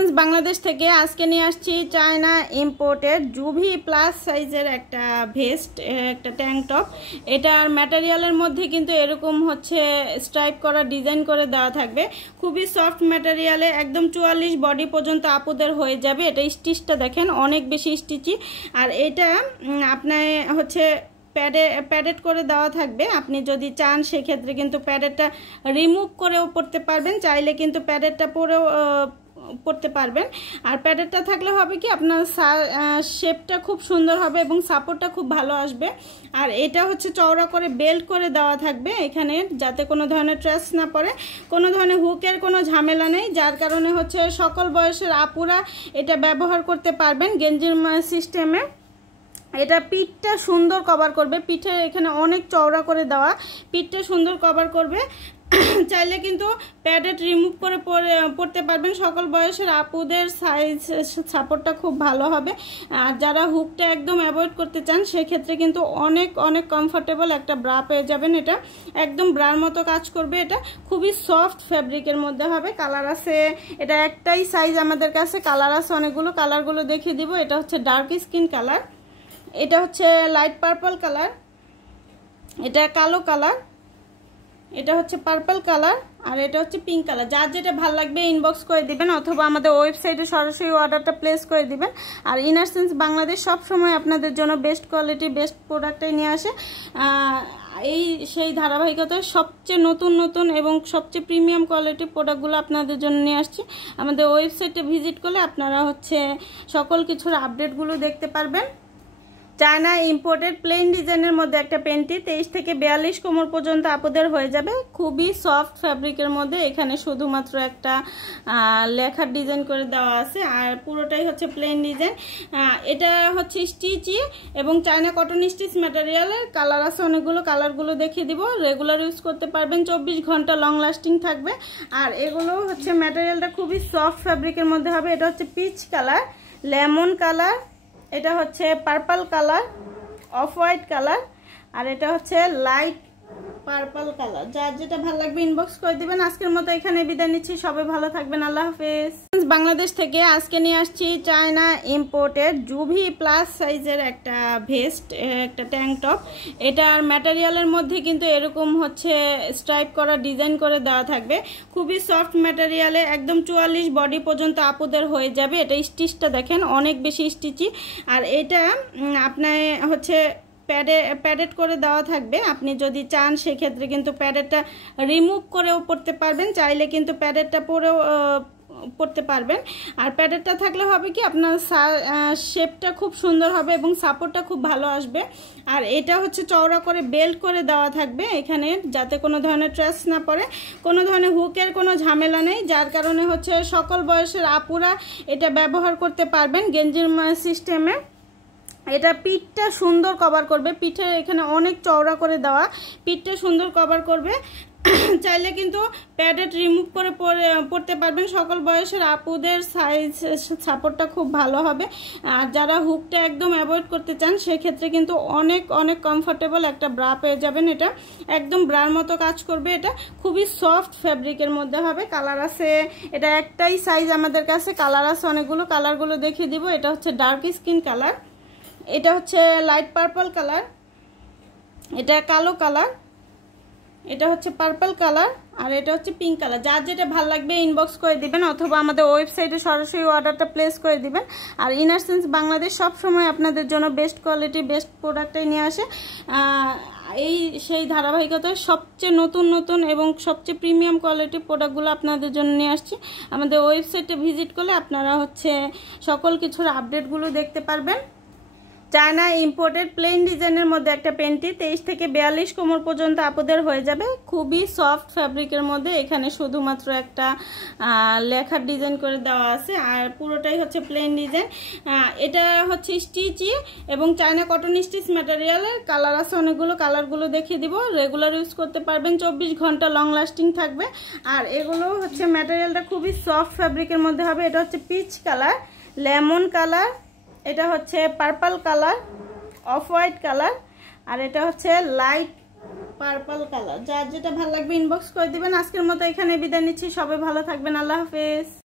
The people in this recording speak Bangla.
বাংলাদেশ থেকে আজকে নিয়ে আসছি চায়না ইম্পোর্টেড জুভি প্লাস সাইজের একটা ভেস্ট, একটা ট্যাঙ্ক টপ। এটার ম্যাটেরিয়ালের মধ্যে কিন্তু এরকম হচ্ছে স্ট্রাইপ করা ডিজাইন করে দেওয়া থাকবে। খুবই সফট ম্যাটেরিয়ালে, একদম 44 বডি পর্যন্ত আপুদের হয়ে যাবে। এটা স্টিচটা দেখেন অনেক বেশি স্টিচি। আর এটা আপনার হচ্ছে প্যাডেড করে দেওয়া থাকবে। আপনি যদি চান সেক্ষেত্রে কিন্তু প্যাডেডটা রিমুভ করেও পরতে পারবেন, চাইলে কিন্তু প্যাডেডটা পরেও পড়তে পারবেন। আর প্যাডেডটা থাকলে হবে কি আপনার শেপটা খুব সুন্দর হবে এবং সাপোর্টটা খুব ভালো আসবে। আর এটা হচ্ছে চওড়া করে বেল্ট করে দেওয়া থাকবে এখানে, যাতে কোনো ধরনের ট্রেস না পড়ে, কোনো ধরনের হুকের কোনো ঝামেলা নেই। যার কারণে হচ্ছে সকল বয়সের আপুরা এটা ব্যবহার করতে পারবেন গেঞ্জির সিস্টেমে। এটা পিঠটা সুন্দর কভার করবে, পিঠে এখানে অনেক চওড়া করে দেওয়া, পিঠটা সুন্দর কভার করবে। চাইলে কিন্তু প্যাডেড রিমুভ করে পরতে পারবেন। সকল বয়সের আপুদের সাইজ সাপোর্টটা খুব ভালো হবে। আর যারা হুকটা একদম অ্যাভয়েড করতে চান সেক্ষেত্রে কিন্তু অনেক অনেক কমফোর্টেবল একটা ব্রা পেয়ে যাবেন। এটা একদম ব্রার মতো কাজ করবে। এটা খুবই সফট ফ্যাব্রিকের মধ্যে হবে। কালার আছে, এটা একটাই সাইজ আমাদের কাছে, কালার আছে অনেকগুলো। কালারগুলো দেখিয়ে দিব। এটা হচ্ছে ডার্ক স্কিন কালার, এটা হচ্ছে লাইট পার্পল কালার, এটা কালো কালার, এটা হচ্ছে পার্পল কালার, আর এটা হচ্ছে পিঙ্ক কালার। যার যেটা ভালো লাগবে ইনবক্স করে দিবেন অথবা আমাদের ওয়েবসাইটে সরাসরি অর্ডারটা প্লেস করে দিবেন। আর ইনার সেন্স বাংলাদেশ সবসময় আপনাদের জন্য বেস্ট কোয়ালিটি বেস্ট প্রোডাক্টটাই নিয়ে আসে। সেই ধারাবাহিকতায় সবচেয়ে নতুন নতুন এবং সবচেয়ে প্রিমিয়াম কোয়ালিটির প্রোডাক্টগুলো আপনাদের জন্য নিয়ে আসছি। আমাদের ওয়েবসাইটে ভিজিট করলে আপনারা হচ্ছে সকল কিছুর আপডেটগুলো দেখতে পারবেন। চায়না ইম্পোর্টেড প্লেন ডিজাইনের মধ্যে একটা পেন্টি 23 থেকে 42 কোমর পর্যন্ত আপুদের হয়ে যাবে। খুবই সফট ফ্যাব্রিকের মধ্যে, এখানে শুধুমাত্র একটা লেখার ডিজাইন করে দেওয়া আছে, আর পুরোটাই হচ্ছে প্লেন ডিজাইন। এটা হচ্ছে স্টিচি এবং চায়না কটন স্টিচ ম্যাটেরিয়ালের। কালার আছে অনেকগুলো, কালারগুলো দেখিয়ে দিব। রেগুলার ইউজ করতে পারবেন, 24 ঘন্টা লং লাস্টিং থাকবে। আর এগুলো হচ্ছে ম্যাটেরিয়ালটা খুবই সফট ফ্যাব্রিকের মধ্যে হবে। এটা হচ্ছে পিচ কালার, লেমন কালার, এটা হচ্ছে purple colour, off white colour, আর এটা হচ্ছে লাইট পার্পল কালার। যার যেটা ভালো লাগবে ইনবক্স করে দিবেন। আজকের মতো এখানে বিদায় নিচ্ছি, সবাই ভালো থাকবেন, আল্লাহ হাফেজ। বাংলাদেশ থেকে আজকে নিয়ে আসছি চায়না ইম্পোর্টেড জুভি প্লাস সাইজের একটা ভেস্ট, একটা ট্যাঙ্ক টপ। এটার ম্যাটেরিয়ালের মধ্যে কিন্তু এরকম হচ্ছে স্ট্রাইপ করা ডিজাইন করে দেওয়া থাকবে। খুবই সফট ম্যাটেরিয়ালে, একদম 44 বডি পর্যন্ত আপুদের হয়ে যাবে। এটা স্টিচটা দেখেন অনেক বেশি স্টিচি। আর এটা আপনার হচ্ছে প্যাডেড করে দেওয়া থাকবে। আপনি যদি চান সেক্ষেত্রে কিন্তু প্যাডেডটা রিমুভ করেও পরতে পারবেন, চাইলে কিন্তু প্যাডেডটা পরেও পরতে পারবেন। আর প্যাডেডটা থাকলে হবে কি আপনার শেপটা খুব সুন্দর হবে এবং সাপোর্টটা খুব ভালো আসবে। আর এটা হচ্ছে চওড়া করে বেল্ট করে দেওয়া থাকবে এখানে, যাতে কোনো ধরনের ট্রেস না পড়ে, কোনো ধরনের হুকের কোনো ঝামেলা নেই। যার কারণে হচ্ছে সকল বয়সের আপুরা এটা ব্যবহার করতে পারবেন গেঞ্জির সিস্টেমে। এটা পিঠটা সুন্দর কভার করবে, পিঠে এখানে অনেক চওড়া করে দেওয়া, পিঠটা সুন্দর কভার করবে। চাইলে কিন্তু প্যাডেড রিমুভ করে পরতে পারবেন। সকল বয়সের আপুদের সাইজ সাপোর্টটা খুব ভালো হবে। আর যারা হুকটা একদম অ্যাভয়েড করতে চান সেক্ষেত্রে কিন্তু অনেক অনেক কমফোর্টেবল একটা ব্রা পেয়ে যাবেন। এটা একদম ব্রার মতো কাজ করবে। এটা খুবই সফট ফ্যাব্রিকের মধ্যে হবে। কালার আছে, এটা একটাই সাইজ আমাদের কাছে, কালার আছে অনেকগুলো। কালারগুলো দেখিয়ে দিব। এটা হচ্ছে ডার্ক স্কিন কালার, এটা হচ্ছে লাইট পার্পল কালার, এটা কালো কালার, এটা হচ্ছে পার্পল কালার, আর এটা হচ্ছে পিঙ্ক কালার। যার যেটা ভালো লাগবে ইনবক্স করে দিবেন অথবা আমাদের ওয়েবসাইটে সরাসরি অর্ডারটা প্লেস করে দিবেন। আর ইনার সেন্স বাংলাদেশ সবসময় আপনাদের জন্য বেস্ট কোয়ালিটি বেস্ট প্রোডাক্টটাই নিয়ে আসে। সেই ধারাবাহিকতায় সবচেয়ে নতুন নতুন এবং সবচেয়ে প্রিমিয়াম কোয়ালিটির প্রোডাক্টগুলো আপনাদের জন্য নিয়ে আসছি। আমাদের ওয়েবসাইটে ভিজিট করলে আপনারা হচ্ছে সকল কিছুর আপডেটগুলো দেখতে পারবেন। চায়না ইম্পোর্টেড প্লেন ডিজাইনের মধ্যে একটা পেন্টি 23 থেকে 42 কোমর পর্যন্ত আপুদের হয়ে যাবে। খুবই সফট ফ্যাব্রিকের মধ্যে, এখানে শুধুমাত্র একটা লেখার ডিজাইন করে দেওয়া আছে, আর পুরোটাই হচ্ছে প্লেন ডিজাইন। এটা হচ্ছে স্টিচি এবং চায়না কটন স্টিচ ম্যাটেরিয়ালের। কালার আছে অনেকগুলো, কালারগুলো দেখিয়ে দিব। রেগুলার ইউজ করতে পারবেন, 24 ঘন্টা লং লাস্টিং থাকবে। আর এগুলো হচ্ছে ম্যাটেরিয়ালটা খুবই সফট ফ্যাব্রিকের মধ্যে হবে। এটা হচ্ছে পিচ কালার, লেমন কালার, এটা হচ্ছে purple colour, off white colour, আর এটা হচ্ছে লাইট পার্পল কালার। যার যেটা ভালো লাগবে ইনবক্স করে দিবেন। আজকের মতো এখানে বিদায় নিচ্ছি, সবাই ভালো থাকবেন, আল্লাহ হাফেজ।